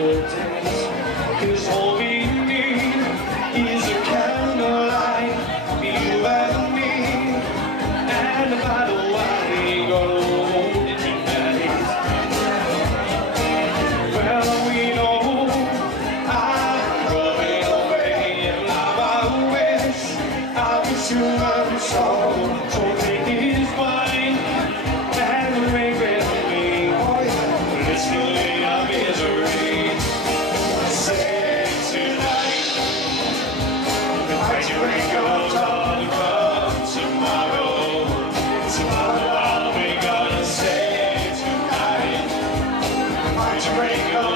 good days. 'Cause all we need is a candlelight, you and me, and a bottle of wine. Gonna hold it tonight. Well, we know I'm running away, and now I wish I was human, so take his wine and drink with me. Let's delay our misery. Say tonight, the night you wake up on the road tomorrow. Tomorrow I'll be gonna say tonight, the night you wake up.